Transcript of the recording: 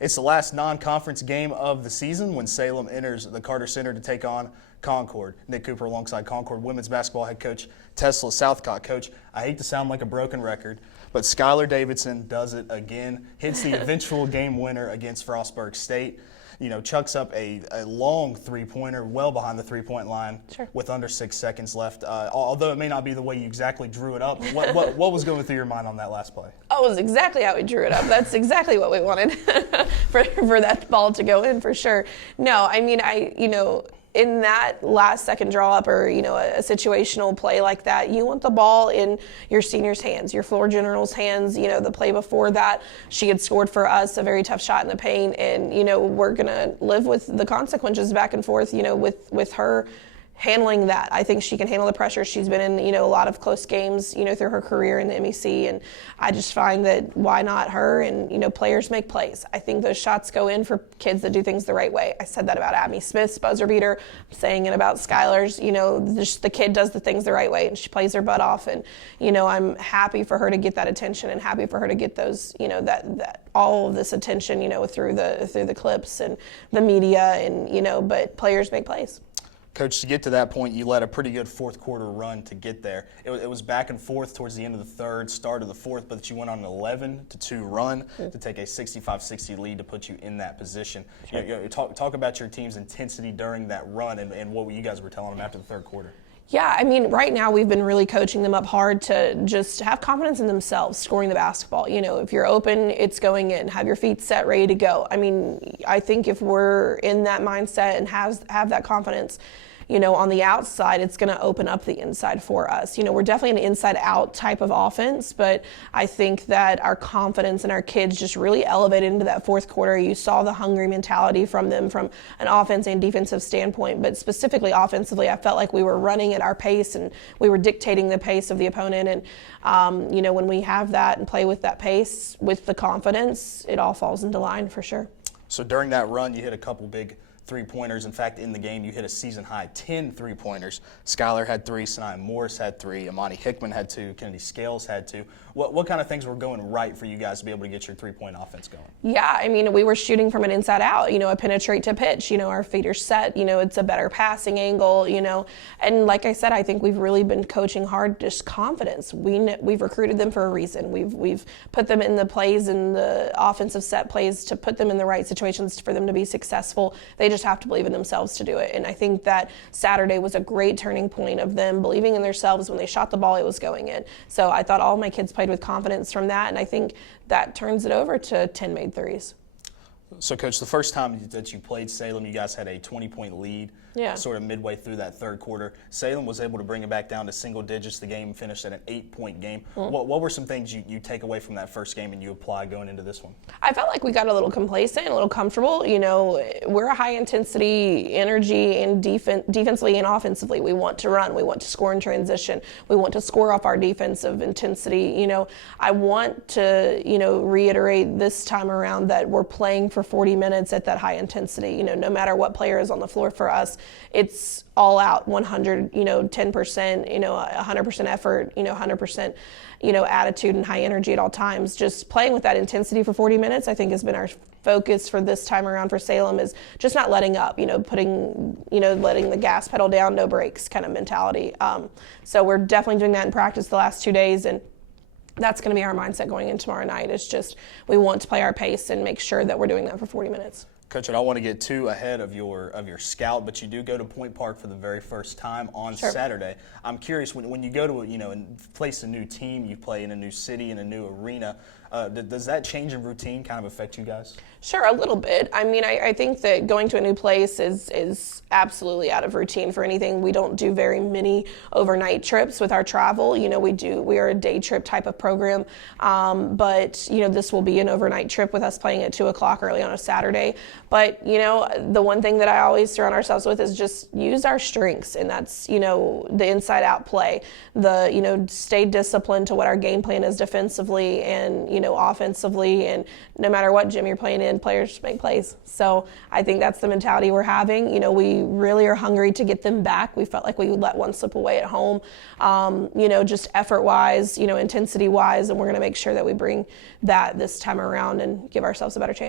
It's the last non-conference game of the season when Salem enters the Carter Center to take on Concord. Nick Cooper alongside Concord women's basketball head coach Tesla Southcott. Coach, I hate to sound like a broken record, but Skylar Davidson does it again, hits the eventual game winner against Frostburg State. Chucks up a long three-pointer well behind the three-point line with under 6 seconds left. Although it may not be the way you exactly drew it up, what was going through your mind on that last play? Oh, it was exactly how we drew it up. That's exactly what we wanted for that ball to go in, for sure. No, I mean, in that last second draw up or, a situational play like that, you want the ball in your seniors' hands, your floor general's hands. The play before that, she had scored for us a very tough shot in the paint, and, we're going to live with the consequences back and forth, with her handling that. I think she can handle the pressure. She's been in, a lot of close games, through her career in the MEC, and I just find that why not her? And, players make plays. I think those shots go in for kids that do things the right way. I said that about Abby Smith's buzzer beater. I'm saying it about Skylar's. Just the kid does the things the right way, and she plays her butt off. And, I'm happy for her to get that attention and happy for her to get those, that all of this attention, through the clips and the media, and, but players make plays. Coach, to get to that point, you led a pretty good fourth quarter run to get there. It was back and forth towards the end of the third, start of the fourth, but you went on an 11-2 run to take a 65-60 lead to put you in that position. Sure. Talk about your team's intensity during that run and what you guys were telling them after the third quarter. Yeah, I mean, right now we've been really coaching them up hard to just have confidence in themselves scoring the basketball. If you're open, it's going in. Have your feet set, ready to go. I mean, I think if we're in that mindset and have that confidence, on the outside, it's going to open up the inside for us. We're definitely an inside-out type of offense, but I think that our confidence in our kids just really elevated into that fourth quarter. You saw the hungry mentality from them from an offense and defensive standpoint, but specifically offensively, I felt like we were running at our pace and we were dictating the pace of the opponent. And, when we have that and play with that pace, with the confidence, it all falls into line for sure. So during that run, you hit a couple big three-pointers. In fact, in the game, you hit a season-high 10 three-pointers. Skylar had 3, Sanaya Morris had 3, Amani Hickman had 2, Kennedy Scales had 2. What kind of things were going right for you guys to be able to get your three-point offense going? Yeah, I mean, we were shooting from an inside-out, a penetrate to pitch. Our feet are set, it's a better passing angle, And like I said, I think we've really been coaching hard, just confidence. We've recruited them for a reason. We've put them in the plays and the offensive set plays to put them in the right situations for them to be successful. They just have to believe in themselves to do it. And I think that Saturday was a great turning point of them believing in themselves. When they shot the ball, it was going in. So I thought all my kids played with confidence from that, and I think that turns it over to 10 made threes. So, Coach, the first time that you played Salem, you guys had a 20-point lead sort of midway through that third quarter. Salem was able to bring it back down to single digits. The game finished at an 8-point game. What were some things you take away from that first game and you apply going into this one? I felt like we got a little complacent, a little comfortable. We're a high-intensity energy and defensively and offensively. We want to run. We want to score in transition. We want to score off our defensive intensity. I want to, reiterate this time around that we're playing for 40 minutes at that high intensity. No matter what player is on the floor for us, it's all out 100, 10%, 100% effort, 100%, attitude and high energy at all times. Just playing with that intensity for 40 minutes, I think, has been our focus for this time around for Salem, is just not letting up, letting the gas pedal down, no brakes kind of mentality. So we're definitely doing that in practice the last 2 days, and that's going to be our mindset going in tomorrow night. It's just we want to play our pace and make sure that we're doing that for 40 minutes. Coach, I don't want to get too ahead of your scout, but you do go to Point Park for the very first time on Saturday. I'm curious, when you go to and place a new team, you play in a new city, in a new arena, does that change in routine kind of affect you guys? Sure, a little bit. I mean, I think that going to a new place is absolutely out of routine for anything. We don't do very many overnight trips with our travel. We are a day trip type of program, but this will be an overnight trip with us playing at 2 o'clock early on a Saturday. But the one thing that I always surround ourselves with is just use our strengths, and that's the inside out play, the stay disciplined to what our game plan is defensively and offensively, and no matter what gym you're playing in, players make plays. So I think that's the mentality we're having. We really are hungry to get them back. We felt like we let one slip away at home, just effort-wise, intensity-wise, and we're going to make sure that we bring that this time around and give ourselves a better chance.